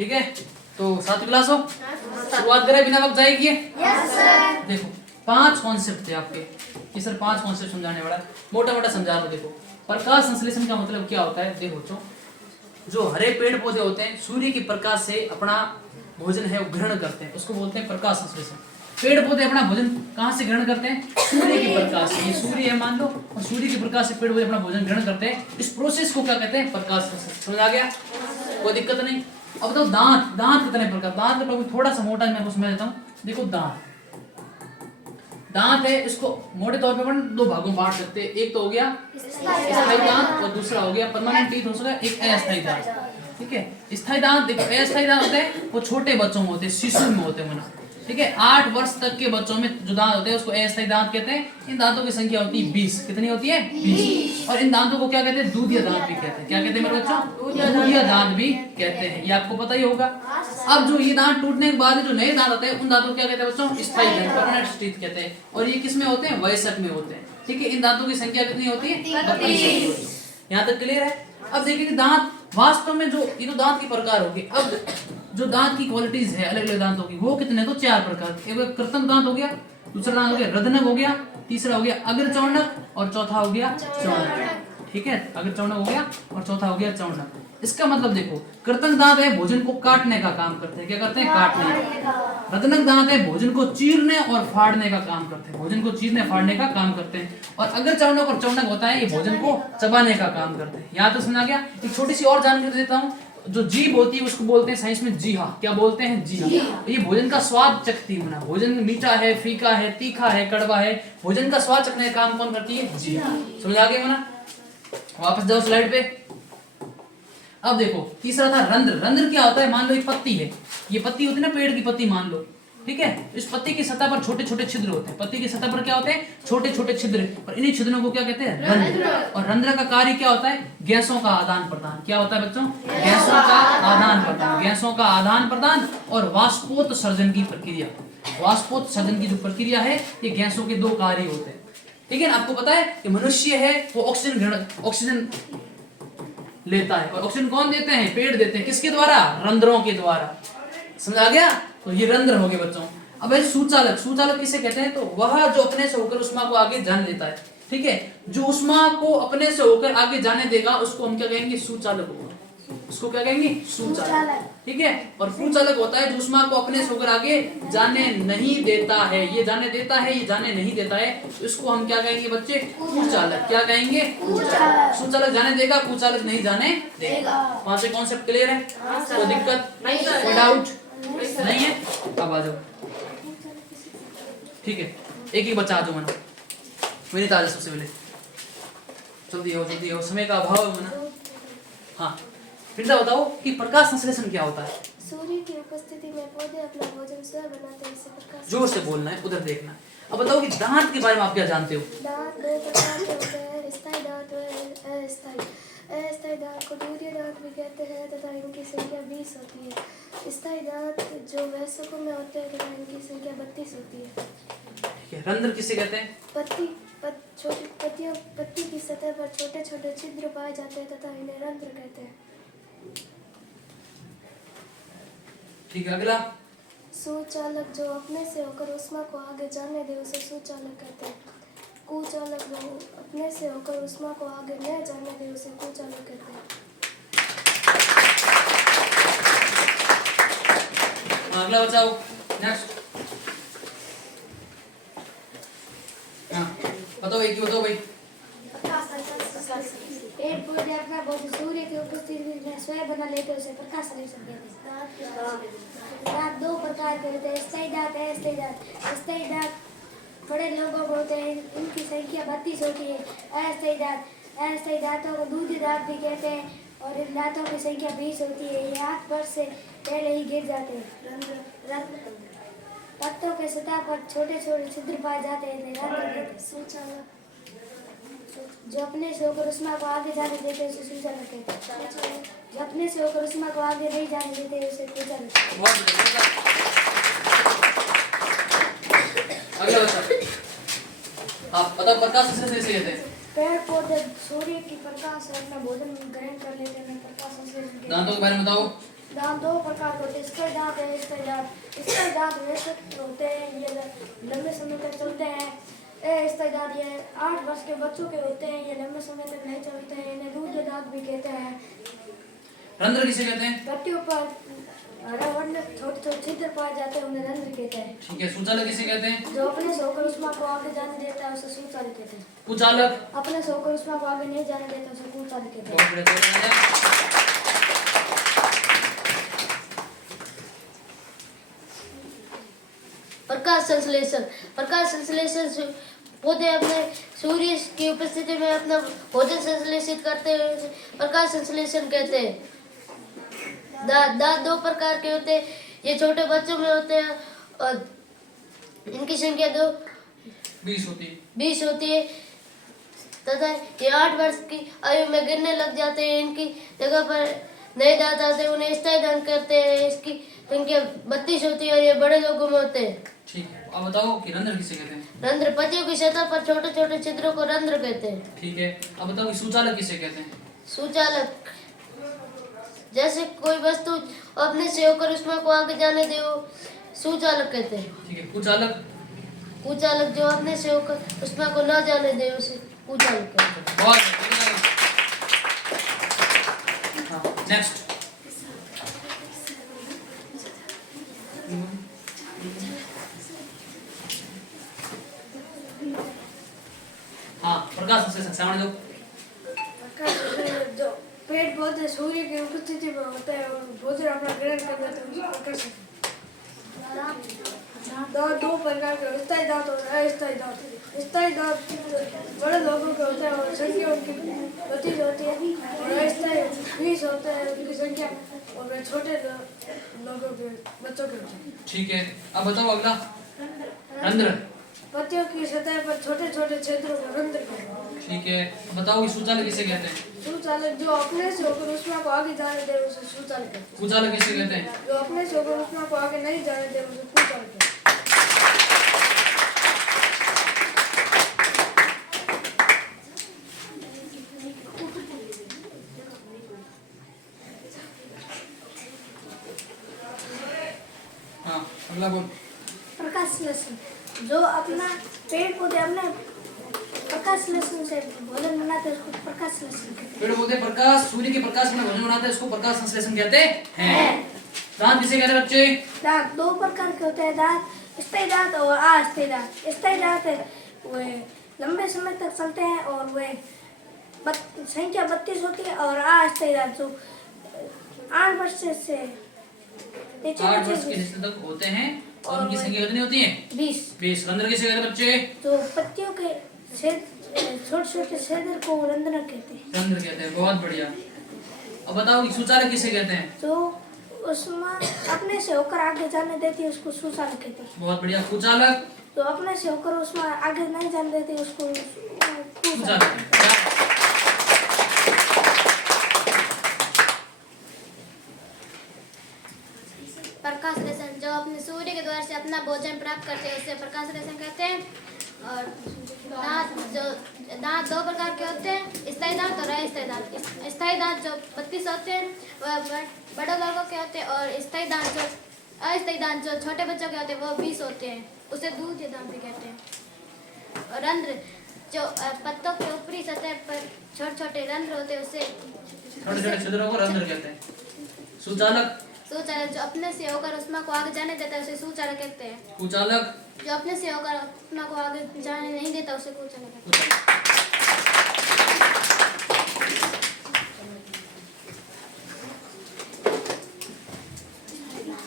ठीक है, तो 7वीं क्लास हो, शुरुआत करें बिना वक्त जाए किए। देखो 5 कॉन्सेप्ट थे आपके कि सर 5 कॉन्सेप्ट समझाने वाला, मोटा मोटा समझा रहा हूं। देखो प्रकाश संश्लेषण का मतलब क्या होता है। देखो बच्चों, जो हरे पेड़ पौधे होते हैं सूर्य के प्रकाश से अपना भोजन है वो ग्रहण करते हैं, उसको बोलते हैं प्रकाश संश्लेषण। पेड़ पौधे अपना भोजन कहाँ से ग्रहण करते हैं? सूर्य के प्रकाश से। ये सूर्य है मान लो, और सूर्य के प्रकाश से पेड़ पौधे अपना भोजन ग्रहण करते हैं। इस प्रोसेस को क्या कहते हैं? प्रकाश संश्लेषण। समझ आ गया? कोई दिक्कत नहीं। अब बताओ दांत, दांत कितने प्रकार? दांत का टॉपिक थोड़ा सा मोटा है, मैं आपको समझा देता हूँ। देखो दांत है, इसको मोटे तौर पे अपन 2 भागों में बांट सकते हैं। एक तो हो गया स्थायी दांत और दूसरा हो गया परमानेंट टीथ हो सकता है, एक अस्थायी दांत। ठीक है, स्थायी दांत देखो, अस्थायी दांत होते हैं वो छोटे बच्चों में होते हैं, शिशु में होते हैं। ठीक है, 8 वर्ष तक के बच्चों में जो दांत होते हैं उसको अस्थायी दांत कहते हैं। इन दांतों की संख्या होती है 20। कितनी होती है? 20। और इन दांतों को क्या कहते हैं? दूधिया दांत भी कहते हैं। क्या कहते हैं मेरे बच्चों? दूधिया दांत भी कहते हैं। ये आपको पता ही होगा। अब जो ये दांत टूटने के बाद जो नए दांत आते हैं उन दांतों को क्या कहते हैं बच्चों? स्थायी दांत, परमानेंट टीथ कहते हैं। और ये किस में होते हैं? वयस्क में होते हैं। ठीक है, इन दांतों की संख्या कितनी होती है? 32। यहाँ तक क्लियर है? अब देखिए दांत वास्तव में जो ये तो दांत के प्रकार हो गए। अब जो दांत की क्वालिटीज है अलग अलग दांतों की, वो कितने? तो 4 प्रकार। एक कृत्रिम दांत हो गया, दूसरा दांत हो गया रदनक हो गया, तीसरा हो गया अग्रचौंडक और चौथा हो गया चौंडक। ठीक है, अग्रचौंडक हो गया और चौथा हो गया चौंडक। इसका मतलब देखो, कृत्रिम दांत है भोजन को काटने का काम करते हैं। क्या करते हैं? काटने। रदनक दांत है भोजन को चीरने और फाड़ने का काम करते हैं, भोजन को चीरने फाड़ने का काम करते हैं। और अग्रचौंडक और चौंडक होता है ये भोजन को चबाने का काम करते हैं। यहाँ तो सुना गया। एक छोटी सी और जानकारी देता हूँ, जो जीभ होती है उसको बोलते हैं साइंस में जीहा। क्या बोलते हैं? जीहा। ये भोजन का स्वाद चखती है। भोजन मीठा है, फीका है, तीखा है, कड़वा है, भोजन का स्वाद चखने का काम कौन करती है? जीहा। समझ आ गया ना? वापस जाओ स्लाइड पे। अब देखो तीसरा था रंध्र। रंध्र क्या होता है? मान लो ये पत्ती है, ये पत्ती होती है ना, पेड़ की पत्ती मान लो। ठीक है, इस पत्ती की सतह पर छोटे छोटे छिद्र होते हैं। पत्ती की सतह पर क्या होते हैं? छोटे छोटे छिद्र। और इन्हीं छिद्रों को क्या कहते हैं? रंध्र। और रंध्र का कार्य क्या होता है? गैसों का आदान प्रदान। क्या होता है बच्चों? गैसों का आदान प्रदान। गैसों का आदान प्रदान और वाष्पोत्सर्जन की प्रक्रिया। वाष्पोत्सर्जन की जो प्रक्रिया है ये गैसों के 2 कार्य होते हैं। ठीक है, आपको पता है कि मनुष्य है वो ऑक्सीजन लेता है, और ऑक्सीजन कौन देते हैं? पेड़ देते हैं। किसके द्वारा? रंध्रों के द्वारा। समझ आ गया? तो ये रंध्र हो गए बच्चों। अब है सुचालक। सुचालक किसे कहते हैं? तो वह जो अपने से होकर उष्मा को आगे जाने देता है। ठीक है, जो उष्मा को अपने से होकर आगे जाने देगा उसको हम क्या कहेंगे? सुचालक होगा। उसको क्या कहेंगे? सुचालक। ठीक है, और कुचालक होता है जो उष्मा को अपने से होकर आगे जाने नहीं देता है। ये जाने देता है, ये जाने नहीं देता है, इसको हम क्या कहेंगे बच्चे? कुचालक। क्या कहेंगे? सुचालक जाने देगा, कुचालक नहीं जाने देगा। 5 कॉन्सेप्ट क्लियर है? कोई दिक्कत? कोई डाउट नहीं है? अब आ जाओ। ठीक है, एक ही बच्चा आ जाओ मना। मेरी ताजा सबसे पहले जल्दी हो, समय का अभाव है मना। हाँ, फिर से बताओ कि प्रकाश संश्लेषण क्या होता है? सूर्य की उपस्थिति में पौधे अपना भोजन स्वयं बनाते हैं, इससे प्रकाश। जोर से बोलना है, उधर देखना है। अब बताओ कि दांत के बारे में आप क्या जानते हो? दांत 2 प्रकार के होते हैं, स्थायी दांत और अस्थायी। अस्थायी दांत को दूधिया दांत भी कहते हैं तथा इनकी संख्या 20 होती है। स्थायी दांत जो वयस्कों में होते हैं तथा इनकी संख्या 32 होती है। ठीक है, रंध्र किसे कहते हैं? पत्ती की सतह पर छोटे छोटे छिद्र पाए जाते हैं तथा इन्हें रंध्र कहते हैं। ठीक है, अगला। सुचालक जो अपने से होकर उष्मा को आगे जाने दे उसे सुचालक कहते हैं। कुचालक जो अपने से होकर उष्मा को आगे न जाने दे उसे कुचालक कहते हैं। अगला बचाओ, नेक्स्ट। हाँ बताओ, एक ही बताओ भाई। पेड़ पौधे अपना भोजन सूर्य की उपस्थिति में स्वयं बना लेते हैं, उसे प्रकाश संश्लेषण कहते हैं। दांत 2 प्रकार के होते हैं, स्थायी दांत, अस्थायी दांत। स्थायी दांत बड़े लोगों को होते हैं, इनकी संख्या 32 होती है। अस्थायी दांतों को दूधिया दांत भी कहते हैं और इन दांतों की संख्या 20 होती है। ये 8 वर्ष से पहले ही गिर जाते हैं। पत्तों के सतह पर छोटे छोटे छिद्र पाए जाते हैं। जो अपने से होकर उष्मा को आगे जाने देते हैं उसे सुचालक कहते हैं। जो अपने से होकर उष्मा को आगे नहीं जाने देते हैं उसे कुचालक। अगला बच्चा, आप बताओ प्रकाश संश्लेषण किसे कहते हैं? पेड़ पौधे सूर्य की प्रकाश से अपना भोजन ग्रहण कर लेते हैं, प्रकाश संश्लेषण। दांतों के बारे में बताओ। दांत दो प्रकार के होते हैं, स्थायी दांत है अस्थायी दांत। स्थायी दांत वैसे होते हैं ये लंबे समय तक चलते हैं। अस्थायी दांत ये 8 वर्ष के बच्चों के होते हैं, ये लंबे समय तक नहीं चलते हैं, इन्हें रूधे दांत भी कहते हैं। रंध्र किसे कहते हैं? पत्तियों पर हरे वर्ण छोटे छोटे छिद्र पाए जाते हैं, उन्हें रंध्र कहते हैं। ठीक है। सुचालक किसे कहते हैं? जो अपने से होकर उष्मा को आगे जाने देता है उसे सुचालक कहते हैं। कुचालक? अपने से होकर उष्मा को आगे नहीं जाने देता उसे कुचालक कहते हैं। बहुत बढ़िया, तो हो गया। प्रकाश संश्लेषण। प्रकाश संश्लेषण पौधे अपने सूर्य की उपस्थिति में अपना भोजन संश्लेषित करते हैं, प्रकाश संश्लेषण कहते हैं। दांत 2 प्रकार के होते हैं, ये छोटे बच्चों में होते हैं और इनकी संख्या 20 होती है। 20 होती है तथा ये 8 वर्ष की आयु में गिरने लग जाते हैं। इनकी जगह पर नए दांत आते हैं, उन्हें स्थायी दांत करते हैं। इसकी संख्या 32 होती है और ये बड़े लोगों में होते हैं। ठीक है। अब बताओ कि रंध्र किसे कहते हैं? रंध्र पत्तियों की सतह पर छोटे छोटे छिद्रों को रंध्र कहते हैं। ठीक है। अब बताओ कि सुचालक किसे कहते हैं? सुचालक जैसे कोई वस्तु अपने से होकर उष्मा को आगे जाने दे वो सुचालक कहते हैं। ठीक है। कुचालक? कुचालक जो अपने से होकर उष्मा को न जाने दे उसे कुचालक कहते हैं। बहुत बढ़िया। हाँ, नेक्स्ट। हाँ, प्रकाश संश्लेषण सामने दो। जो पेड़ पौधे सूर्य की उपस्थिति में होते हैं और भोजन अपना ग्रहण कर लेते हैं उसको प्रकाश कहते हैं। दांत 2 प्रकार के स्थायी दांत और अस्थायी दांत। स्थायी दांत बड़े लोगों के होते हैं और संख्या उनकी 32 होती है और अस्थायी 20 होते हैं उनकी संख्या और वे छोटे लोगों के बच्चों के होते हैं। ठीक है। अब बताओ अगला। रंध्र? पत्तियों की सतह पर छोटे छोटे क्षेत्रों को रंध्र कहते हैं। ठीक है। अब बताओ कि सुचालक किसे कहते हैं? सुचालक जो अपने से होकर उष्मा को आगे जाने दे उसे सुचालक कहते हैं। कुचालक किसे कहते हैं? जो अपने से होकर उष्मा को आगे नहीं जाने दे उसे कुचालक कहते हैं। हाँ, अगला बोल। प्रकाश संश्लेषण जो अपना पेड़ पौधे अपने प्रकाश संश्लेषण से भोजन बनाते हैं उसको प्रकाश संश्लेषण कहते हैं। पेड़ पौधे प्रकाश सूर्य के प्रकाश में भोजन बनाते हैं उसको प्रकाश संश्लेषण कहते हैं। दांत किसे कहते हैं बच्चे? दांत 2 प्रकार के होते हैं, दांत स्थायी दांत और अस्थायी दांत। स्थायी दांत वे लंबे समय तक चलते हैं और वे संख्या 32 होती है और अस्थायी दांत जो 8 वर्ष से 8 वर्ष के तक होते हैं और उनकी संख्या कितनी होती है? 20। रंध्र किसे कहते हैं बच्चे? जो पत्तियों के छोटे छोटे छिद्र को रंध्र कहते हैं। रंध्र कहते हैं। बहुत बढ़िया। अब बताओ कि सुचालक किसे कहते हैं? जो उष्मा अपने से होकर आगे जाने देती है उसको सुचालक कहते हैं। बहुत बढ़िया। कुचालक? जो अपने से होकर उष्मा आगे नहीं जाने देती उसको कुचालक कुचालक। कहते हैं। प्रकाश संश्लेषण जो अपने सूर्य के द्वारा से अपना भोजन प्राप्त करते हैं उसे प्रकाश संश्लेषण कहते हैं। और दांत 2 प्रकार के होते हैं, स्थायी दांत और अस्थायी दांत। स्थायी दांत जो 32 होते हैं वह बड़े लोगों के होते हैं और अस्थायी दांत जो छोटे बच्चों के होते हैं वो 20 होते हैं, उसे दूध दांत भी कहते हैं। और रंध्र जो पत्तों के ऊपरी सतह पर छोटे छोटे रंध्र होते हैं उसे छोटे छोटे छिद्रों को रंध्र कहते हैं। सुचालक? सुचालक जो अपने से होकर उष्मा को आगे जाने देता है उसे सुचालक कहते हैं। कुचालक? जो अपने से होकर उष्मा को आगे जाने नहीं देता उसे कुचालक कहते हैं।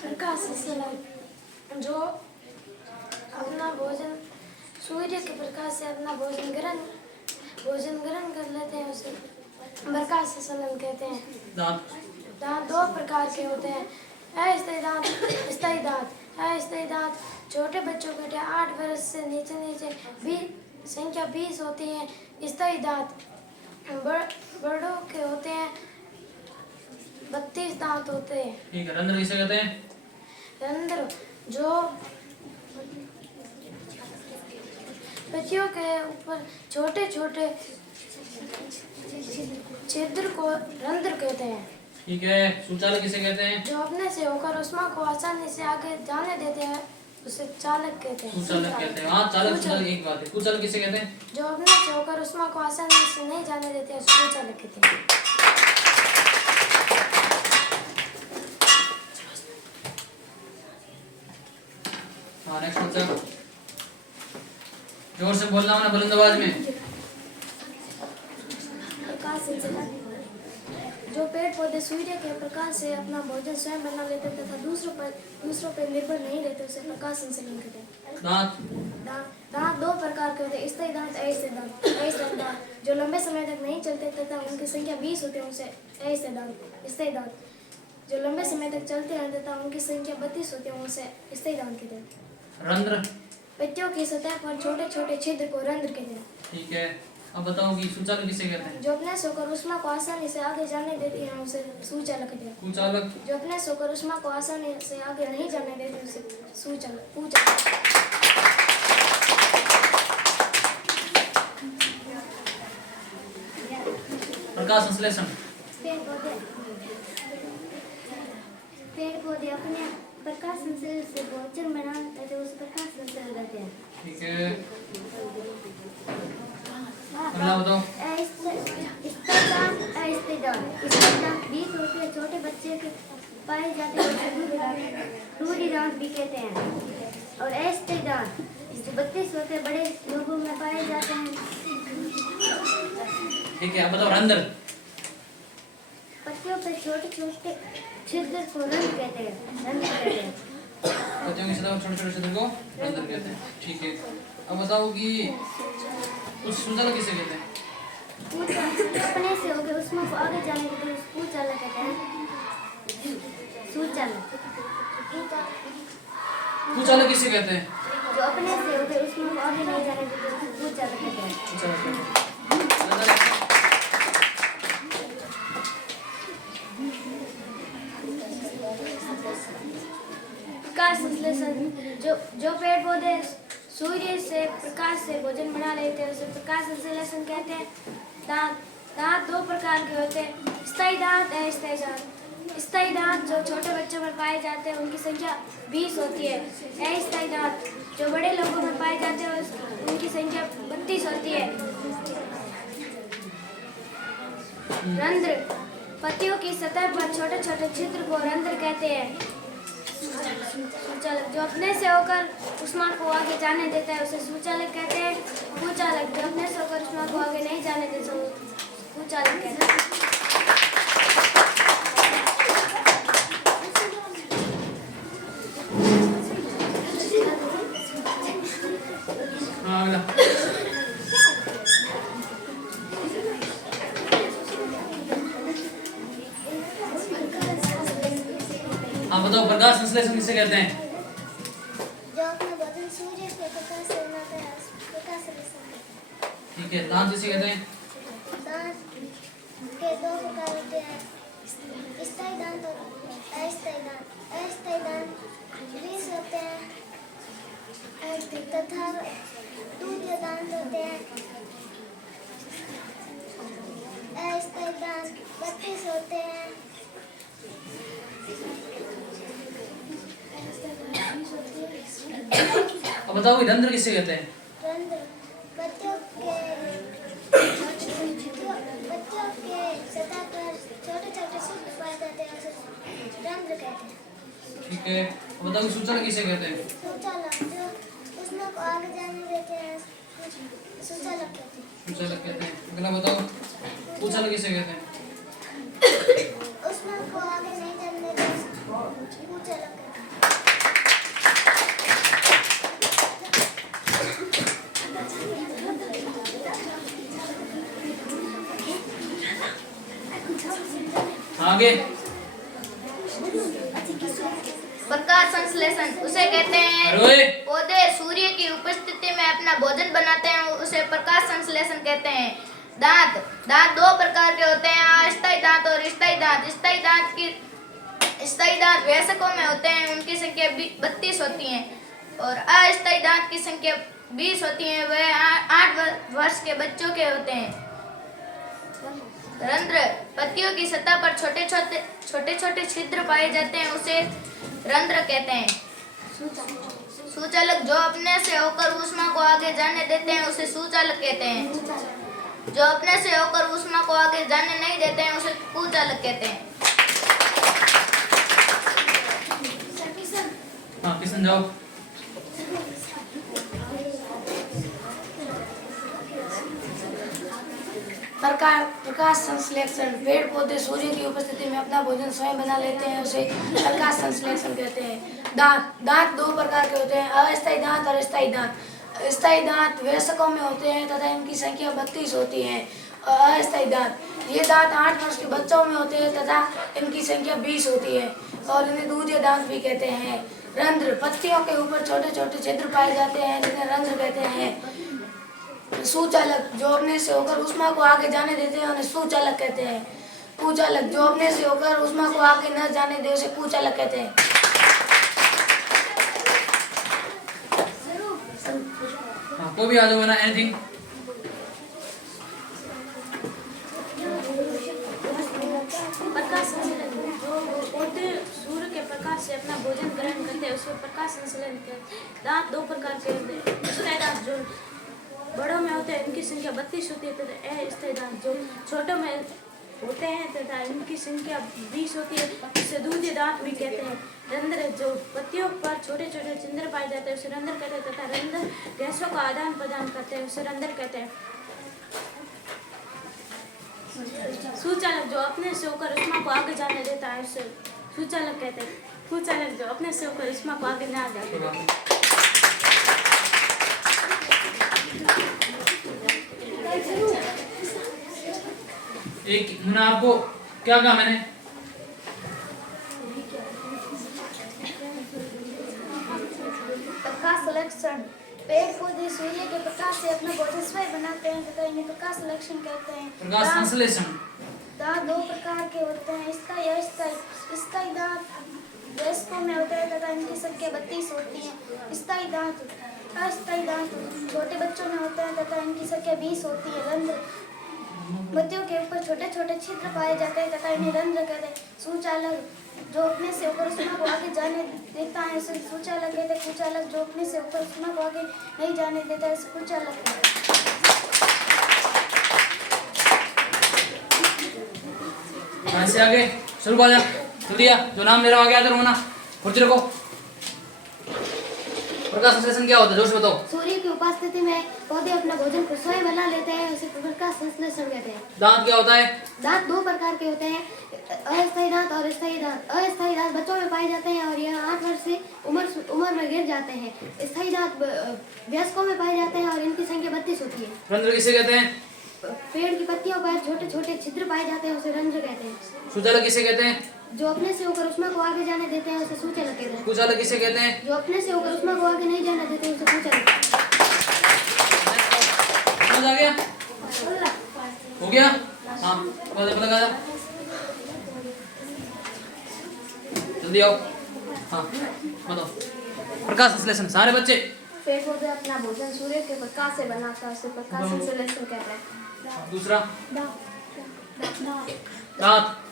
प्रकाश संश्लेषण जो अपना भोजन सूर्य के प्रकाश से अपना भोजन ग्रहण कर लेते हैं उसे प्रकाश संश्लेषण कहते हैं। दांत? दांत 2 प्रकार के होते हैं, अस्थायी दांत, स्थायी दांत। अस्थायी दांत छोटे बच्चों के 8 वर्ष से नीचे संख्या 20 होती है। स्थायी दांत बड़ों के होते हैं, 32 दांत होते हैं। ठीक है। रंध्र किसे कहते हैं? रंध्र जो पत्तियों के ऊपर छोटे छोटे छिद्र को रंध्र कहते हैं। ठीक है, सुचालक किसे कहते हैं? जो अपने से होकर उष्मा को आसानी से आगे जाने देते हैं उसे चालक कहते हैं। सुचालक कहते हैं। हाँ, चालक सुचालक एक बात है। कुचालक किसे कहते हैं? जो अपने से होकर उष्मा को आसानी से नहीं जाने देते हैं उसे कुचालक कहते हैं। हाँ, नेक्स्ट बच्चा, जोर से बोलना होना, बुलंद आवाज में। प्रकाश संश्लेषण। जो पेड़ पौधे सूर्य के प्रकाश से अपना भोजन स्वयं बना लेते हैं तथा दूसरों पर निर्भर नहीं रहते उसे प्रकाश संश्लेषण कहते हैं। दांत। दांत दो प्रकार के होते हैं, स्थायी दांत, अस्थायी दांत। अस्थायी दांत जो लंबे समय तक नहीं चलते तथा उनकी संख्या 20 होती है उसे अस्थायी दांत। स्थायी दांत जो लंबे समय तक चलते हैं तथा उनकी संख्या 32 होती है उसे स्थायी दांत कहते हैं। रंध्र। पत्तियों की सतह पर छोटे छोटे छिद्र को रंध्र कहते हैं। ठीक है, अब बताओ कि सुचालक किसे कहते हैं? जो अपने से होकर उष्मा को आसानी से आगे जाने देती है उसे सुचालक कहते हैं। कुचालक। जो अपने से होकर उष्मा को आसानी से आगे नहीं जाने देती उसे सुचालक कुचालक। प्रकाश संश्लेषण। पेड़ पौधे अपने प्रकाश संश्लेषण से भोजन बनाते हैं उसे प्रकाश संश्लेषण कहते हैं। ठीक है, अगला बताओ। बीज होते हैं, छोटे बच्चे के पाए जाते हैं दूरी दांत भी कहते हैं। और अस्थायी दांत जो 32 होते हैं बड़े लोगों में पाए जाते हैं। ठीक है, अब बताओ रंध्र। पत्तियों पर छोटे छोटे छिद्र को रंध्र कहते हैं। रंध्र कहते हैं। बच्चों की सतह छोटे छोटे छिद्र को रंध्र कहते हैं। ठीक है, अब बताओ कि उस सुचालक किसे कहते हैं? अपने से होकर उष्मा को आगे जाने के लिए सुचालक कहते हैं। सुचालक। कुचालक किसे कहते हैं? जो अपने से होकर उष्मा को आगे नहीं जाने देते उसे कुचालक कहते हैं। कुचालक कहते हैं। प्रकाश संश्लेषण। जो पेड़ पौधे सूर्य से प्रकाश से भोजन बना लेते हैं उसे प्रकाश संश्लेषण कहते हैं। दांत दो प्रकार के होते हैं, स्थायी दांत, अस्थायी दांत। स्थायी दांत जो छोटे बच्चों में पाए जाते हैं उनकी संख्या 20 होती है। अस्थायी दांत जो बड़े लोगों में पाए जाते हैं उनकी संख्या 32 होती है। रंध्र पत्तियों की सतह पर छोटे छोटे छिद्र को रंध्र कहते हैं। सुचालक जो अपने से होकर उष्मा को आगे जाने देता है उसे सुचालक कहते हैं। कुचालक जो अपने से होकर उष्मा को आगे नहीं जाने देता उसे कुचालक कहते हैं। हाँ, अगला। हाँ, बताओ प्रकाश संश्लेषण किसे कहते हैं? जो अपना भोजन सूर्य के प्रकाश से बनाता है प्रकाश संश्लेषण। ठीक है, दांत किसे कहते हैं? दांत के दो प्रकार होते हैं, स्थायी दांत और अस्थायी दांत। अस्थायी दांत 20 होते हैं तथा दूधिया दांत होते हैं। अस्थायी दांत 32 होते हैं। अब बताओ कि रंध्र किसे कहते हैं? रंध्र बच्चों के सतह पर छोटे छोटे छिद्र पाए जाते हैं उसे रंध्र कहते हैं। ठीक है, अब बताओ कि सुचालक किसे कहते हैं? सुचालक जो उष्मा को आगे जाने देते हैं सुचालक कहते हैं। सुचालक कहते हैं। अगला बताओ, कुचालक किसे कहते हैं? उष्मा को आगे नहीं जाने देते कुचालक कहते हैं। आगे। प्रकाश संश्लेषण उसे कहते हैं। अरे पौधे सूर्य की उपस्थिति में अपना भोजन बनाते हैं उसे प्रकाश संश्लेषण कहते हैं। दांत दो प्रकार के होते हैं, अस्थायी दांत और स्थायी दांत। स्थायी दांत वयस्कों में होते हैं, उनकी संख्या 32 होती है और अस्थायी दांत की संख्या 20 होती है, वह 8 वर्ष के बच्चों के होते हैं। रंध्र पत्तियों की सतह पर छोटे छोटे छिद्र पाए जाते हैं, उसे रंध्र कहते हैं। सुचालक जो अपने से होकर ऊष्मा को आगे जाने देते हैं, उसे सुचालक कहते हैं। जो अपने से होकर ऊष्मा को आगे जाने नहीं देते हैं, उसे कुचालक कहते हैं। हाँ किशन जाओ। प्रकाश संश्लेषण। पेड़ पौधे सूर्य की उपस्थिति में अपना भोजन स्वयं बना लेते हैं, उसे प्रकाश संश्लेषण कहते हैं। दांत दो प्रकार के होते हैं, अस्थायी दांत और स्थायी दांत। स्थायी दांत वयस्कों में होते हैं तथा इनकी संख्या 32 होती है। अस्थायी दांत, ये दांत 8 वर्ष के बच्चों में होते हैं तथा इनकी संख्या 20 होती है और इन्हें दूधिया दांत भी कहते हैं। रंध्र पत्तियों के ऊपर छोटे छोटे छिद्र पाए जाते हैं, जिन्हें रंध्र कहते हैं। सुचालक जो अपने से होकर ऊष्मा को आगे जाने देते हैं, उन्हें सुचालक कहते हैं। कुचालक जो अपने से होकर ऊष्मा को आगे न जाने दे, उसे कुचालक कहते हैं। हाँ कोई भी आ जाओ ना, एनीथिंग। प्रकाश संश्लेषण। जो पौधे सूर्य के प्रकाश से अपना भोजन ग्रहण करते हैं, उसको प्रकाश संश्लेषण कहते हैं। दांत दो प्रकार के होते हैं, स्थायी दांत जो बड़ों में होते हैं, इनकी संख्या 32 होती है, तथा अस्थायी दांत जो छोटों में होते हैं तथा इनकी संख्या 20 होती है, उसे दूधिया दांत भी कहते हैं। रंध्र जो पत्तियों पर छोटे छोटे छिद्र पाए जाते हैं, उसे रंध्र कहते हैं, तथा रंध्र गैसों का आदान प्रदान करते हैं, उसे रंध्र कहते हैं। सुचालक जो अपने से होकर ऊष्मा को आगे जाने देता है, उसे सुचालक कहते हैं। कुचालक जो अपने से होकर ऊष्मा को आगे ना जाने देता है। एक मुन्ना आपको क्या कहा मैंने? प्रकाश संश्लेषण। पेड़ पौधे सूर्य के प्रकाश से अपना भोजन स्वयं बनाते हैं तथा इन्हें प्रकाश संश्लेषण कहते हैं। प्रकाश संश्लेषण। दांत दो प्रकार के होते हैं, स्थायी और अस्थायी। स्थायी दांत वयस्कों में होते हैं तथा इनकी संख्या 32 होती है। स्थायी दांत अस्थायी दांत छोटे बच्चों में होते हैं तथा इनकी संख्या 20 होती है। रंध्र पत्तियों के ऊपर छोटे छोटे छिद्र पाए जाते हैं तथा इन्हें रंध्र कहते हैं। सुचालक जो अपने से होकर ऊष्मा को आगे जाने देता है, उसे सुचालक कहते हैं। कुचालक जो अपने से होकर ऊष्मा को आगे नहीं जाने देता है, उसे कुचालक कहते हैं। से आगे शुरू हो जा जल्दी आ, जो नाम ले रहा हूँ आगे आकर होना कुर्सी रखो। प्रकाश संश्लेषण क्या होता है, जोर से बताओ। सूर्य की उपस्थिति में पौधे अपना भोजन को स्वयं बना लेते हैं, उसे प्रकाश संश्लेषण कहते हैं। दांत क्या होता है? दांत दो प्रकार के होते हैं, अस्थायी दांत और स्थायी दांत। अस्थायी दांत बच्चों में पाए जाते हैं और यह 8 वर्ष से उम्र में गिर जाते हैं। स्थायी दांत वयस्कों में पाए जाते हैं और इनकी संख्या 32 होती है। रंध्र किसे कहते हैं? पेड़ की पत्तियों पर छोटे छोटे छिद्र पाए जाते हैं, उसे रंध्र कहते हैं। सुचालक किसे कहते हैं? जो अपने से होकर ऊष्मा को आगे जाने देते हैं, उसे सुचालक कहते हैं। कुचालक किसे कहते हैं? जो अपने से होकर ऊष्मा को आगे नहीं जाने देते, उसे कुचालक कहते हैं। समझ आ गया? हो गया? हाँ पता लगा जल्दी आओ। हाँ बताओ। प्रकाश संश्लेषण सारे बच्चे। पेड़ पौधे अपना भोजन सूर्य के प्रकाश से बनाता है, उसे प्रकाश संश्लेषण कहते हैं। दूसरा दांत।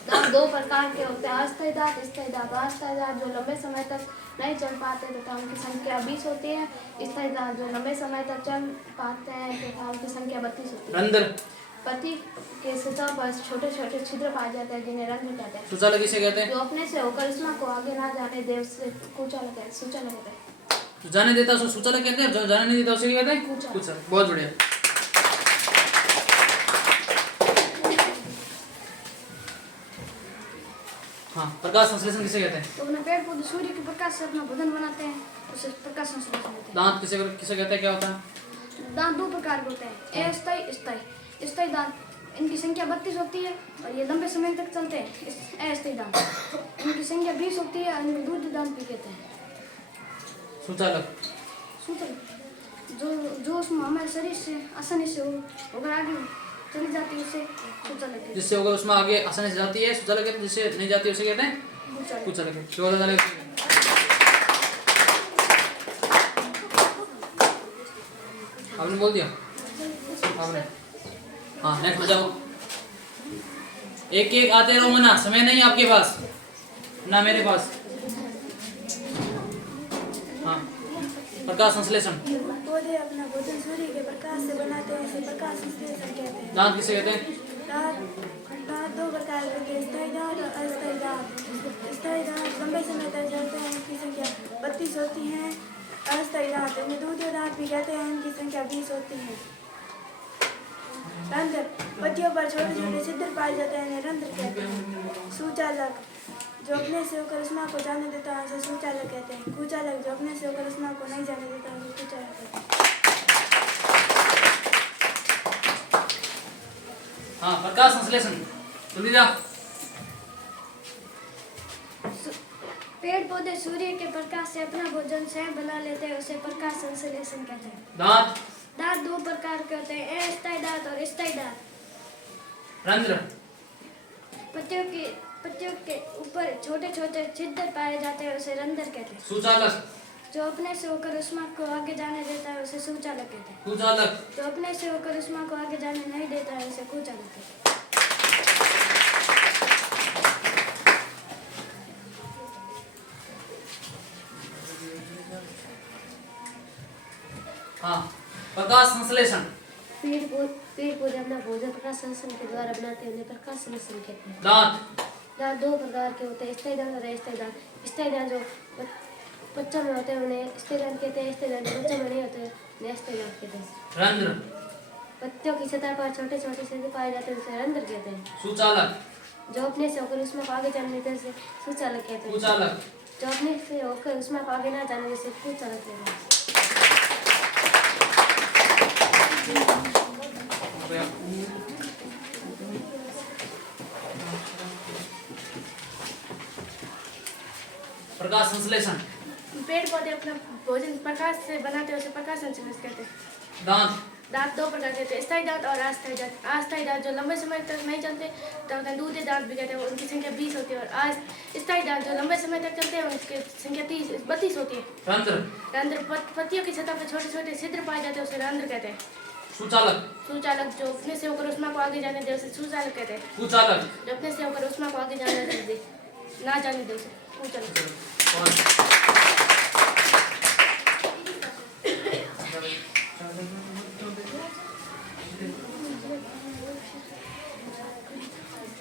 दांत दो प्रकार के होते हैं, अस्थायी दांत स्थायी दांत। अस्थायी दांत जो लंबे समय तक नहीं चल पाते तथा उनकी संख्या 20 होती है। स्थायी दांत जो लंबे समय तक चल पाते हैं तथा उनकी संख्या 32 होती है। रंध्र पत्ती के सतह पर छोटे छोटे छिद्र पाए जाते हैं, जिन्हें रंध्र कहते हैं। सुचालक किसे कहते हैं? जो अपने से होकर ऊष्मा को आगे ना जाने दे, उसे कुचालक कहते हैं। सुचालक कहते हैं। जो जाने देता उसे सुचालक कहते हैं, जो जाने नहीं देता उसे क्या कहते हैं? कुचालक। बहुत बढ़िया। हाँ प्रकाश संश्लेषण किसे कहते हैं? तो अपने पेड़ पौधे सूर्य के प्रकाश से अपना भोजन बनाते हैं, उसे प्रकाश संश्लेषण कहते हैं। दांत किसे किसे कहते हैं, क्या होता है? दांत दो प्रकार के होते हैं, अस्थायी स्थायी। स्थायी दांत इनकी संख्या 32 होती है और ये लंबे समय तक चलते हैं। अस्थायी दांत इनकी संख्या 20 होती है और इनको दूधिया दांत भी कहते हैं। सुचालक जो उसमें हमारे शरीर से आसानी से होकर आगे चली जाती है, उसे सुचालक कहते हैं। जिससे होकर उसमें आगे आसानी से जाती है सुचालक कहते हैं, जिससे नहीं जाती है उसे कहते हैं कुचालक। आपने बोल दिया आपने। हाँ नेक्स्ट बजाओ। एक एक आते रहो मना, समय नहीं आपके पास ना मेरे पास। हाँ, प्रकाश संश्लेषण। पौधे अपना भोजन सूर्य के प्रकाश से बनाते हैं, इसे प्रकाश संश्लेषण कहते हैं। दांत किसे कहते हैं? दांत दो प्रकार के होते हैं, स्थायी दांत और अस्थायी दांत। स्थायी दांत लंबे समय तक चलते हैं, इनकी संख्या 32 होती है। अस्थायी दांत इन्हें दूधिया दांत भी कहते हैं, इनकी संख्या 20 होती है। रंध्र, पत्तियों पर छोटे छोटे छिद्र पाए जाते हैं, इन्हें रंध्र कहते हैं। सुचालक, जो अपने से होकर उष्मा को जाने देता है, उसे सुचालक कहते हैं। कुचालक, जो अपने से होकर उष्मा को नहीं जाने देता है, उसे कुचालक कहते हैं। हाँ, प्रकाश संश्लेषण। जल्दी जा। पेड़ पौधे सूर्य के प्रकाश से अपना भोजन स्वयं बना लेते हैं, उसे प्रकाश संश्लेषण कहते हैं। दांत। दांत दो प्रकार के होते हैं, अस्थायी दांत और स्थायी दांत। रंध्र। पत्तियों के ऊपर छोटे छोटे छिद्र पाए जाते हैं, उसे रंध्र कहते हैं। सुचालक। जो अपने से होकर उष्मा को आगे जाने देता है, उसे सुचालक कहते हैं। कुचालक। जो अपने से होकर उष्मा को आगे जाने नहीं देता है, उसे कुचालक कहते हैं। हाँ, प्रकाश संश्लेषण। पेड़ पौधे अपना भोजन प्रकाश संश्लेषण के द्वारा बनाते हैं, उन्हें प्रकाश संश्लेषण कहते हैं। दांत। दांत दो प्रकार के होते हैं, स्थायी दांत और अस्थायी दांत। स्थायी दांत जो बच्चों में होते हैं उन्हें स्थायी दांत कहते हैं, स्थायी दांत जो बच्चों में नहीं होते उन्हें अस्थायी दांत कहते हैं। रंध्र। पत्तियों की सतह पर छोटे छोटे छिद्र पाए जाते हैं, उसे रंध्र कहते हैं। सुचालक। जो अपने से होकर उष्मा को आगे जाने देते हैं, उसे सुचालक कहते हैं। कुचालक। जो अपने से होकर उष्मा को आगे ना जाने देते, उसे कुचालक कहते हैं। प्रकाश संश्लेषण। पेड़ पौधे अपना भोजन प्रकाश से बनाते हैं, उसे प्रकाश संश्लेषण कहते हैं। दांत। दांत दो प्रकार के होते हैं, स्थायी दांत और अस्थायी दांत। अस्थायी दांत जो लंबे समय तक नहीं चलते तो उन्हें दूधिया दांत भी कहते हैं, उनकी संख्या 20 होती है। और स्थायी दांत जो लंबे समय तक चलते हैं, उनकी संख्या 32 होती है। रंध्र। रंध्र, पत्तियों की सतह पर छोटे छोटे छिद्र पाए जाते हैं, उसे रंध्र कहते हैं। सुचालक। सुचालक, जो अपने से होकर उष्मा को आगे जाने दे, उसे सुचालक कहते हैं। कुचालक। जो अपने से होकर उष्मा को आगे जाने दे ना जाने दे, उसे कुचालक।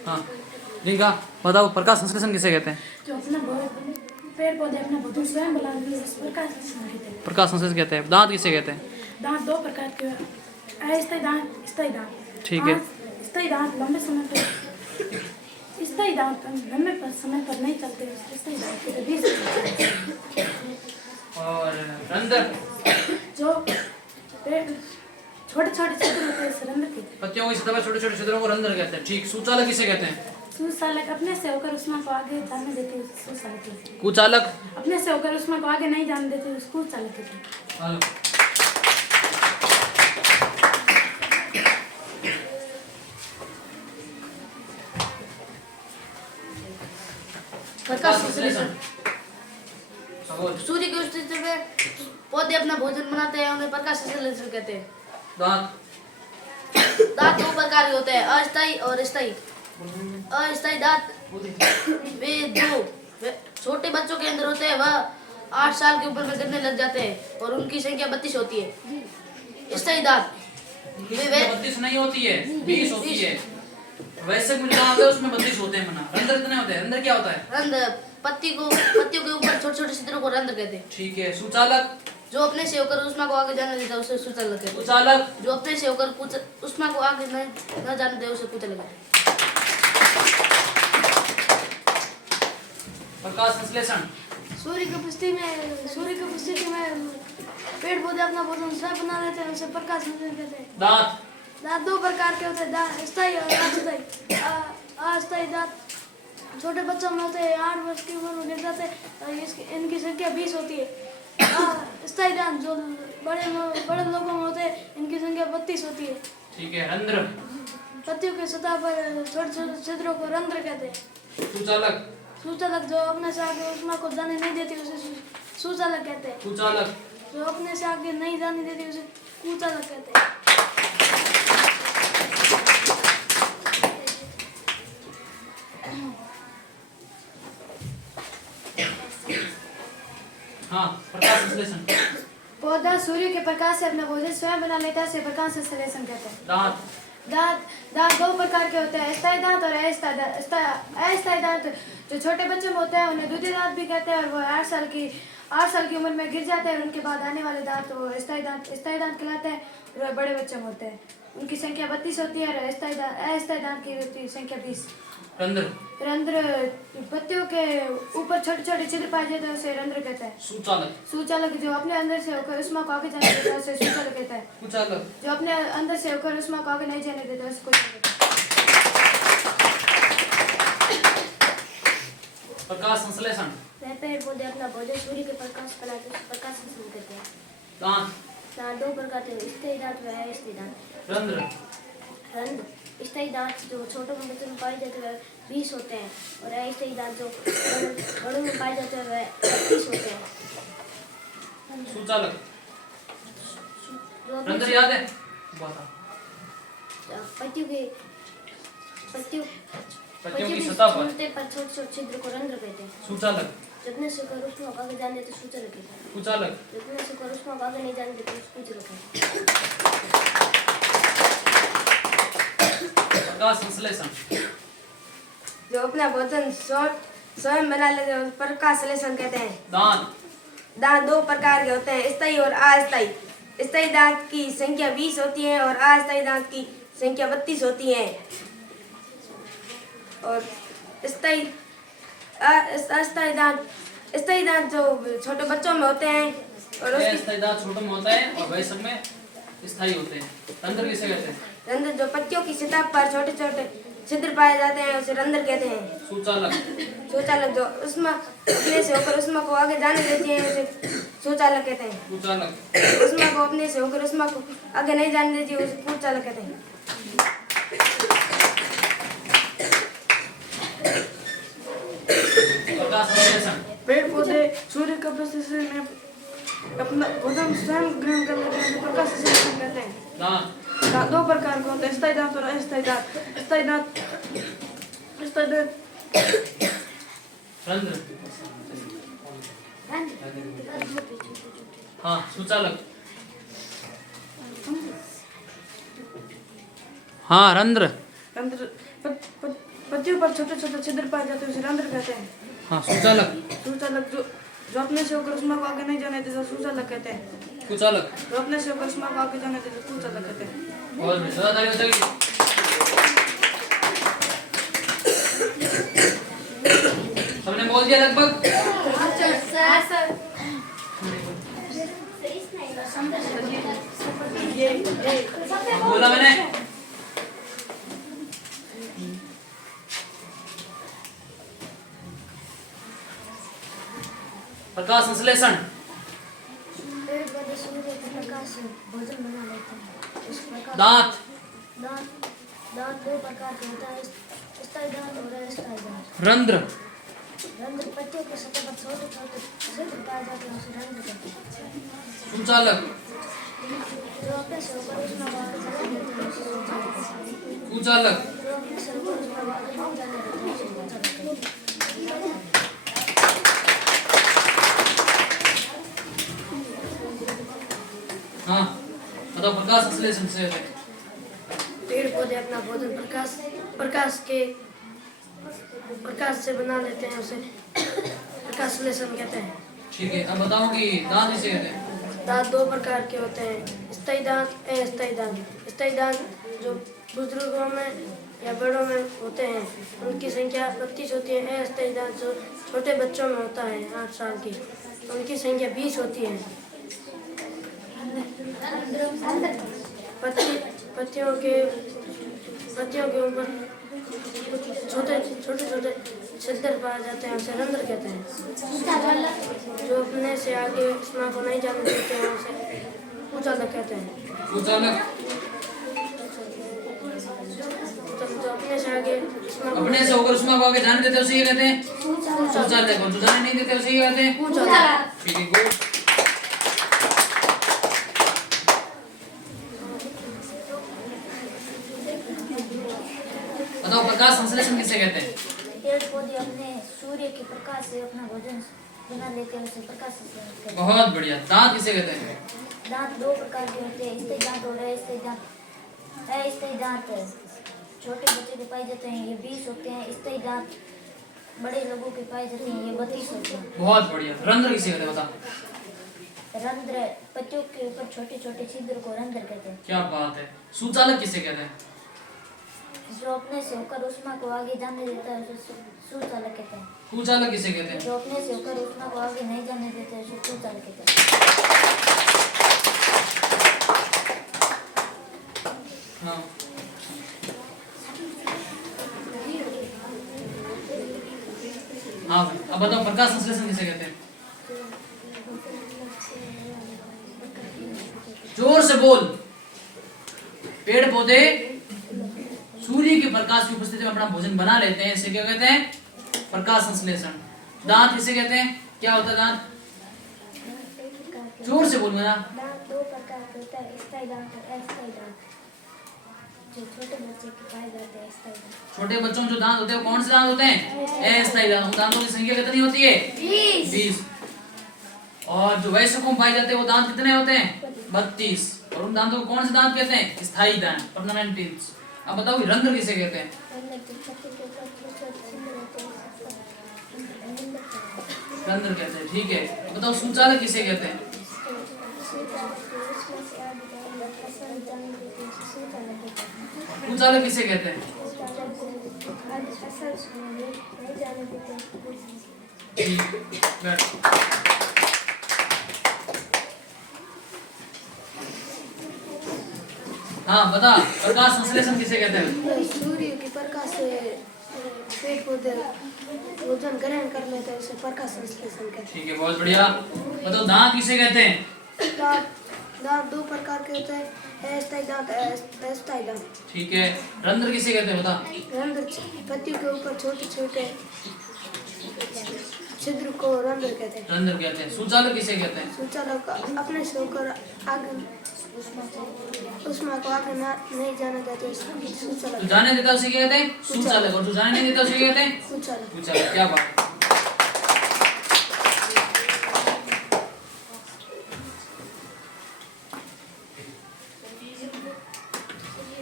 हाँ, जिनका बताओ प्रकाश संश्लेषण किसे कहते हैं? जो अपना पेड़ पौधे अपना भोजन स्वयं बनाते हैं, उसे प्रकाश संश्लेषण कहते हैं। प्रकाश संश्लेषण कहते हैं। दांत किसे कहते हैं? दांत दो प्रकार के अस्थायी दांत, स्थायी दांत। ठीक है। स्थायी दांत लंबे समय पर स्थायी दांत लंबे समय पर नहीं चलते, स्थायी दांत के 20 होते हैं। और रंध्र। जो पेड़ छोटे छोटे छिद्र होते हैं, उसे रंध्र कहते हैं। पत्तियों की सतह पर छोटे छोटे छिद्रों को रंध्र कहते हैं। ठीक। सुचालक किसे कहते हैं? सुचालक, अपने से होकर उष्मा को आगे जाने देते हैं, उसे सुचालक कहते हैं। कुचालक। अपने से होकर उष्मा को आगे नहीं जाने देते, उसको कुचालक कहते हैं। हेलो। प्रकाश संश्लेषण। सगोज। सूर्य की स्थिति में पौधे अपना भोजन बनाते हैं, उन्हें प्रकाश संश्लेषण कहते हैं। दांत। दांत दो प्रकार के होते हैं, अस्थायी और स्थायी। अस्थायी दांत वे छोटे बच्चों के अंदर होते हैं, वह 8 साल के ऊपर में गिरने लग जाते हैं और उनकी संख्या 32 होती है। स्थायी दांत 32 नहीं होती है, 20 होती है। वैसे मिलता है उसमें 32 होते हैं मना। रंध्र कितने होते हैं? रंध्र क्या होता है? रंध्र, पत्तियों के ऊपर छोटे छोटे छिद्रों को रंध्र कहते हैं। ठीक है। सुचालक। जो अपने से होकर उष्मा को आगे जाने देता है, उसे सुचालक कहते हैं। कुचालक। जो अपने से होकर उष्मा को आगे न जाने दे, उसे कुचालक कहते हैं। प्रकाश संश्लेषण। सूर्य की उपस्थिति में पेड़ पौधे अपना भोजन स्वयं बना लेते हैं, उसे प्रकाश संश्लेषण कहते हैं। दांत। दांत दो प्रकार के होते हैं, दांत स्थायी और अस्थायी। अस्थायी दांत छोटे बच्चों में होते हैं, 8 वर्ष की उम्र में गिर जाते हैं, इनकी संख्या 20 होती है। स्थायी दांत जो बड़े लोगों में होते हैं, इनकी संख्या 32 होती है। ठीक है। रंध्र। पत्तियों की सतह पर छोटे छोटे छिद्रों को रंध्र कहते हैं। सुचालक। सुचालक, जो अपने से आगे उष्मा को जाने नहीं देती, उसे सुचालक कहते हैं। कुचालक। जो अपने से आगे नहीं जाने देती, उसे कुचालक कहते हैं। हाँ, प्रकाश संश्लेषण। पौधा सूर्य के प्रकाश से अपना भोजन स्वयं बना लेता है, उसे प्रकाश संश्लेषण कहते हैं। दांत। दांत दो प्रकार के होते हैं, स्थायी दांत और अस्थायी दांत। अस्थायी दांत जो छोटे बच्चे में होते हैं उन्हें दूधी दांत भी कहते हैं, और वो 8 साल की उम्र में गिर जाते हैं, और उनके बाद आने वाले दांत वो स्थायी दांत कहलाते हैं, और वो बड़े बच्चे में होते हैं। उनकी संख्या 32 होती है, और अस्थायी दांत की होती है संख्या 20। रंध्र। रंध्र पत्तियों के ऊपर छोटे छोटे छिद्र पाए जाते हैं, उसे रंध्र कहते हैं। सुचालक। सुचालक जो अपने अंदर से होकर उष्मा को आगे जाने देता है, उसे सुचालक कहता है। कुचालक। जो अपने अंदर से होकर उष्मा को आगे नहीं जाने देता है, उसको कुचालक कहता है। प्रकाश संश्लेषण। वह पेड़ पौधे अपना भोजन सूर्य के प्रकाश बनाते हैं, उसे प्रकाश संश्लेषण कहते हैं। दांत। दांत दो प्रकार के स्थायी दांत व अस्थायी दांत। रंध्र। रंध्र स्थायी दांत जो छोटे बच्चों में पाए जाते हैं वह 20 होते हैं, और अस्थायी दांत जो बड़ों में पाए जाते हैं वह 32 होते हैं। सुचालक। जो अपने रंध्र याद है? बता। पत्तियों की सतह पर छोटे छोटे छिद्र को रंध्र कहते हैं। सुचालक। जितने से कर उष्मा को आगे जाने देते सूचलक कहते हैं। कुचालक। जितने से कर उष्मा को आगे नहीं जाने देते उसको कुचलक कहते हैं। प्रकाश संश्लेषण। जो अपना भोजन स्वयं बना लेते हैं उसे प्रकाश संश्लेषण कहते हैं। दांत। दांत दो प्रकार के होते हैं, स्थायी और अस्थायी। स्थायी दांत की संख्या 20 होती है, और अस्थायी दांत की संख्या 32 होती है। और स्थायी दांत जो छोटे बच्चों में होते हैं, और उसकी अस्थायी दांत छोटे में होता है और वयस्क में स्थायी होते हैं। रंध्र किसे कहते हैं? रंध्र जो पत्तियों की सतह पर छोटे छोटे छिद्र पाए जाते हैं उसे रंध्र कहते हैं। सुचालक। सुचालक जो उष्मा अपने से होकर उष्मा को आगे जाने देते हैं उसे सुचालक कहते हैं। कुचालक। उष्मा को अपने से होकर उष्मा को आगे नहीं जाने देती है उसे कुचालक कहते हैं। प्रकाश संश्लेषण। पेड़ पौधे सूर्य की उपस्थिति में अपना भोजन स्वयं ग्रहण कर लेते हैं, प्रकाश संश्लेषण कहते हैं। दांत। दांत दो प्रकार के होते हैं, स्थायी दांत और अस्थायी दांत। स्थायी दांत रंध्र। हाँ, सुचालक। हाँ, रंध्र। रंध्र पत्तियों पर छोटे छोटे छिद्र पाए जाते हैं, उसे रंध्र कहते हैं। हाँ, सुचालक। सुचालक जो अपने से होकर उष्मा को आगे नहीं जाने देते सुचालक कहते हैं। कुचालक। जो अपने से होकर उष्मा को आगे जाने देते कुचालक कहते हैं। और भी ज़्यादा ताली हो जाएगी। सबने बोल दिया लगभग? बोला मैंने? प्रकाश संश्लेषण। पेड़ पौधे सूर्य के प्रकाश से भोजन बना लेते हैं, उस प्रकाश दांत। दांत दो प्रकार के होता है, स्थायी दांत और अस्थायी दांत। रंध्र। रंध्र पत्तियों के सतह पर छोटे छोटे छिद्र पाए जाते हैं, उसे रंध्र कहते हैं। सुचालक। जो अपने से होकर उष्मा को आगे जाने देते हैं उसे सुचालक कहते हैं। कुचालक। जो अपने से होकर उष्मा को आगे नहीं जाने देते हैं उसे कुचालक कहते हैं। हाँ, बताओ प्रकाश संश्लेषण से। पेड़ पौधे अपना भोजन प्रकाश से बना लेते हैं, उसे प्रकाश संश्लेषण कहते हैं। ठीक है, अब बताओ कि दांत किसे कहते हैं? दांत दो प्रकार के होते हैं, स्थायी दांत अस्थायी दांत। स्थायी दांत जो बुजुर्गों में या बड़ों में होते हैं उनकी संख्या 32 होती है। अस्थायी दांत जो छोटे बच्चों में होता है 8 साल की, उनकी संख्या 20 होती है। पत्तियों के ऊपर छोटे छोटे छिद्र पाए जाते हैं, उसे रंध्र कहते हैं। जो अपने से आगे उष्मा को नहीं जाने देते हैं उसे कुचालक कहते हैं। कुचालक। जो अपने से आगे अपने से होकर उष्मा को आगे जाने देते उसे ये कहते हैं सुचालक। और जो जाने नहीं देते उसे ये कहते हैं कुचालक। ठीक है, गुड। बताओ प्रकाश संश्लेषण किसे कहते हैं? पौधे अपने सूर्य के प्रकाश से अपना भोजन बना लेते हैं, उसे प्रकाश संश्लेषण कहते हैं। बहुत बढ़िया। दांत किसे कहते हैं? दांत दो प्रकार के होते हैं, स्थायी दांत और अस्थायी दांत। अस्थायी दांत छोटे बच्चे के पाए जाते हैं, ये 20 होते हैं। स्थायी दांत बड़े लोगों के पाए जाते हैं, ये 32 होते हैं। बहुत बढ़िया। रंध्र किसे कहते हैं बता? रंध्र पत्तियों के ऊपर छोटे छोटे छिद्र को रंध्र कहते हैं। क्या बात है। सुचालक किसे कहते हैं? जो अपने से होकर ऊष्मा को आगे जाने देता है, उसे सुचालक कहते हैं। कुचालक किसे कहते हैं? जो अपने से होकर ऊष्मा को आगे नहीं जाने देते हैं, उसे कुचालक कहते हैं। हाँ। हाँ भाई, अब बताओ प्रकाश संश्लेषण किसे कहते हैं? जोर से बोल। पेड़ पौधे सूर्य के प्रकाश की उपस्थिति में अपना भोजन बना लेते हैं, इसे क्या कहते हैं? प्रकाश संश्लेषण। दांत किसे कहते हैं? क्या होता है दांत? जोर से बोल मेरा। दांत दो प्रकार के होता है, स्थायी दांत और अस्थायी दांत। जो छोटे बच्चे के पाए जाते हैं स्थायी दांत। छोटे बच्चों में जो दांत होते हैं वो कौन से दांत होते हैं? अस्थायी दांत। उन दांतों की संख्या कितनी होती है? 20। और जो वयस्कों में पाए जाते हैं वो दांत कितने होते हैं? 32। और उन दांतों को कौन से दांत कहते हैं? स्थायी दांत, परमानेंट टीथ। अब बताओ कि रंध्र किसे कहते हैं? रंध्र कहते हैं, ठीक है। अब बताओ सुचालक किसे कहते हैं? कुचालक किसे कहते हैं? ठीक, बैठ। हाँ बता, प्रकाश संश्लेषण किसे कहते हैं? सूर्य के प्रकाश से पेड़ पौधे भोजन ग्रहण कर लेते हैं, उसे प्रकाश संश्लेषण कहते हैं। ठीक है, बहुत बढ़िया। बताओ दांत किसे कहते हैं? दांत दो प्रकार के होते हैं, अस्थायी दांत अस्थायी दांत। ठीक है। रंध्र किसे कहते हैं बता? रंध्र पत्तियों के ऊपर छोटे छोटे छिद्र को रंध्र कहते हैं। रंध्र कहते हैं। सुचालक किसे कहते हैं? सुचालक अपने से होकर आगे ऊष्मा को आगे नहीं जाने देते, तू सुचालक। जाने देता उसे क्या कहते हैं? सुचालक। और तू जाने नहीं देता उसे क्या कहते हैं? सुचालक। कुचालक। क्या बात।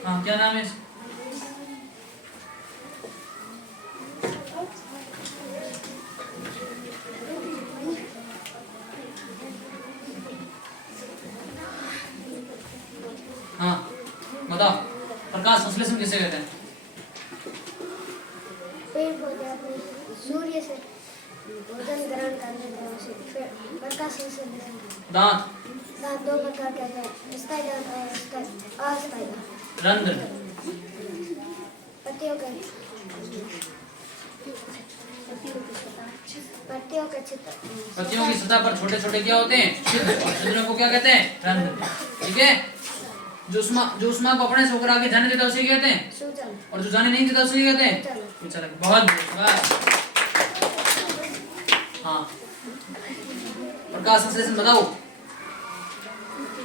हाँ, क्या नाम है? हाँ बताओ, प्रकाश संश्लेषण किसे कहते हैं? पेड़ पौधे अपने सूर्य से भोजन ग्रहण कर लेते हैं, उसे प्रकाश संश्लेषण कहते हैं। दांत दांत दो प्रकार के होते हैं, स्थायी दांत और अस्थायी दांत। रंध्र पत्तियों के छिद्र। पत्तियों की सतह पर छोटे छोटे क्या होते हैं? छिद्र। और छिद्रों को क्या कहते हैं? रंध्र। ठीक है। जो उष्मा को अपने से होकर आगे जाने देता है उसे क्या कहते हैं? सुचालक। और जो जाने नहीं देता उसे क्या कहते हैं? कुचालक। कुचालक। बहुत बढ़िया। हाँ, प्रकाश संश्लेषण बताओ।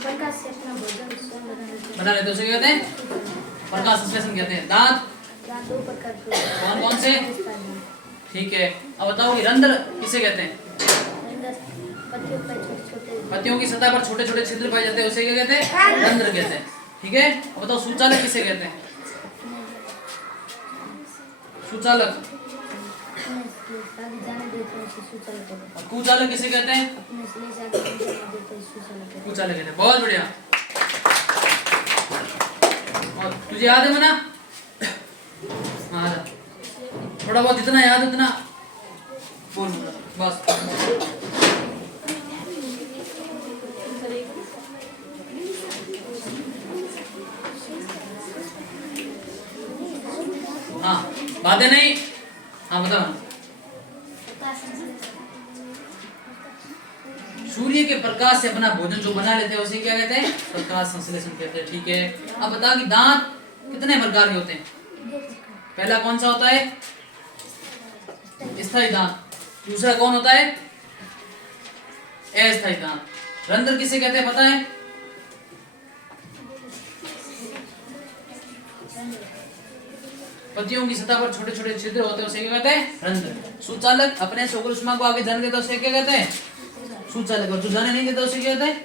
प्रकाश से अपना भोजन स्वयं बना लेते उसे क्या कहते हैं? प्रकाश संश्लेषण कहते हैं। दांत दांत दो प्रकार के होते हैं, कौन कौन से? अस्थायी दांत। ठीक है। अब बताओ कि रंध्र किसे कहते हैं? अंदर पत्तियों पर छोटे छोटे पत्तियों की सतह पर छोटे छोटे छिद्र पाए जाते हैं उसे क्या कहते हैं? रंध्र कहते हैं। ठीक है। अब बताओ सुचालक किसे कहते हैं? सुचालक। आगे जाने देते हैं, उसे सुचालक कहते हैं। और कुचालक किसे कहते हैं? अपने से ले जाके आगे जाने देते हैं, सुचालक कहते हैं। कुचालक कहते हैं। बहुत बढ़िया। और तुझे याद है मना? हाँ, आजा। थोड़ा बहुत इतना याद, इतना बोल बस। हाँ, बातें नहीं। हाँ बताओ। सूर्य के प्रकाश से अपना भोजन जो बना लेते हैं उसे क्या कहते हैं? प्रकाश संश्लेषण कहते हैं। ठीक है। अब बता कि दांत कितने प्रकार के होते हैं? पहला कौन सा होता है? स्थायी दांत। दूसरा कौन होता है? अस्थायी दांत। रंध्र किसे कहते हैं पता है? पत्तियों की सतह पर छोटे छोटे छिद्र होते हैं उसे क्या कहते हैं? रंध्र। सुचालक अपने से ऊष्मा को आगे जाने देता है उसे क्या कहते हैं? सुचालक। और जो जाने नहीं देता उसे क्या कहते हैं?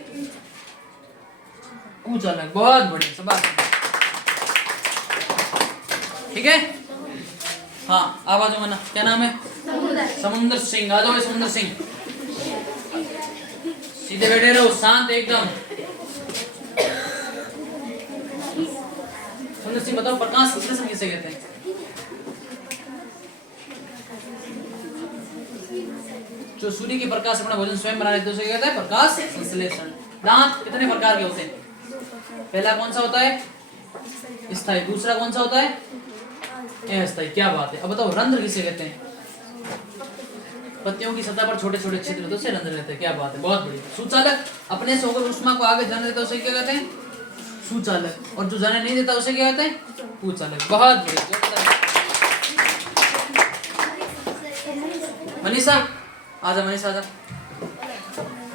कुचालक। बहुत बढ़िया, शाबाश। ठीक है, हाँ आप आ जाओ ना, क्या नाम है? समुंदर सिंह। आ जाओ समुंदर सिंह, सीधे बैठे रहो, शांत एकदम। समुंदर सिंह बताओ प्रकाश संश्लेषण किसे कहते हैं? जो सूर्य की प्रकाश अपना भोजन स्वयं बना लेते हैं उसे कहते हैं प्रकाश संश्लेषण। दांत कितने प्रकार के होते हैं? पहला कौन सा होता है? स्थायी। दूसरा कौन सा होता है? अस्थायी। क्या बात है। अब बताओ रंध्र किसे कहते हैं? पत्तियों की सतह पर छोटे छोटे छिद्र होते हैं उसे रंध्र कहते हैं। क्या बात है, बहुत बढ़िया। सुचालक अपने से होकर ऊष्मा को आगे जाने देता है उसे क्या कहते हैं? सुचालक। और जो जाने नहीं देता उसे क्या कहते हैं? कुचालक। बहुत बढ़िया। मनीषा आजा, मनीषा आजा,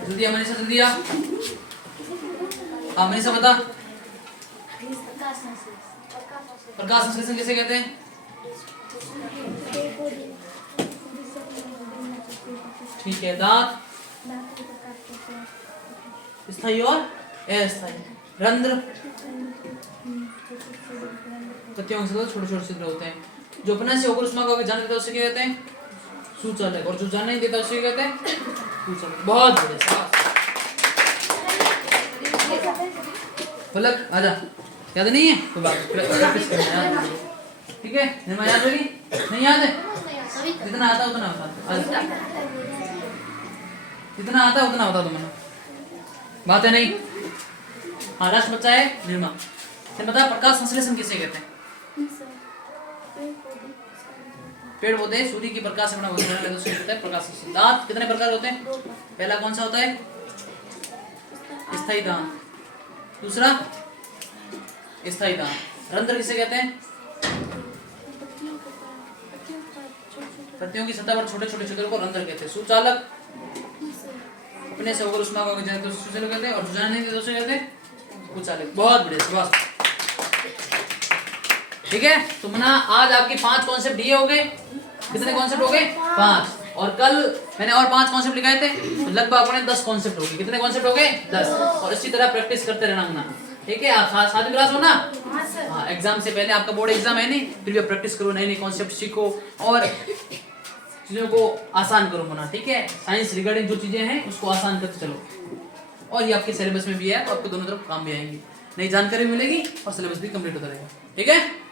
जल्दी आ मनीषा, जल्दी आ। हाँ मनीषा बता, प्रकाश संश्लेषण किसे कहते हैं? ठीक है, दांत स्थायी और अस्थायी। रंध्र पत्तियों के साथ छोटे छोटे छिद्र होते हैं। जो अपने से होकर ऊष्मा को आगे जाने देता है उसे क्या कहते हैं? सुचालक। और जो जाने नहीं देता उसे क्या कहते हैं? कुचालक। बहुत बढ़िया। फलक आजा, याद नहीं है तो बात प्रैक्टिस करना है, ठीक है? निर्मा याद होगी? नहीं याद है? जितना आता उतना बता, जितना आता उतना बता दो मैंने, बात है नहीं? हाँ लास्ट बच्चा है निर्मा, बता प्रकाश संश्लेषण किसे कहते हैं? पेड़ पौधे सूर्य की प्रकाश से अपना भोजन बनाते हैं उसे कहते हैं प्रकाश संश्लेषण। दांत कितने प्रकार होते हैं? पहला कौन सा होता है? स्थायी दांत। दूसरा स्थायी दांत। रंध्र किसे कहते हैं? पत्तियों की सतह पर छोटे छोटे छिद्रों को रंध्र कहते हैं। सुचालक अपने से होकर ऊष्मा को जाने तो सुचालक कहते हैं, और जो जाने नहीं देते उसे कहते हैं कुचालक। बहुत बढ़िया, शाबाश। ठीक है, तो मना आज आपके 5 कॉन्सेप्ट दिए हो गए। कितने कॉन्सेप्ट हो गए? 5। और कल मैंने और 5 कॉन्सेप्ट लिखाए थे, तो लगभग अपने 10 कॉन्सेप्ट हो गए। कितने कॉन्सेप्ट हो गए? 10। और इसी तरह प्रैक्टिस करते रहना होना, ठीक है? आप साथ क्लास हो ना? हाँ, एग्जाम से पहले आपका बोर्ड एग्जाम है नहीं, फिर भी प्रैक्टिस करो, नए नए कॉन्सेप्ट सीखो और चीजों को आसान करो होना, ठीक है? साइंस रिगार्डिंग जो चीजें हैं उसको आसान करते चलो। और ये आपके सिलेबस में भी है, तो आपको दोनों तरफ काम भी आएंगे, नई जानकारी मिलेगी और सिलेबस भी कंप्लीट होता रहेगा, ठीक है?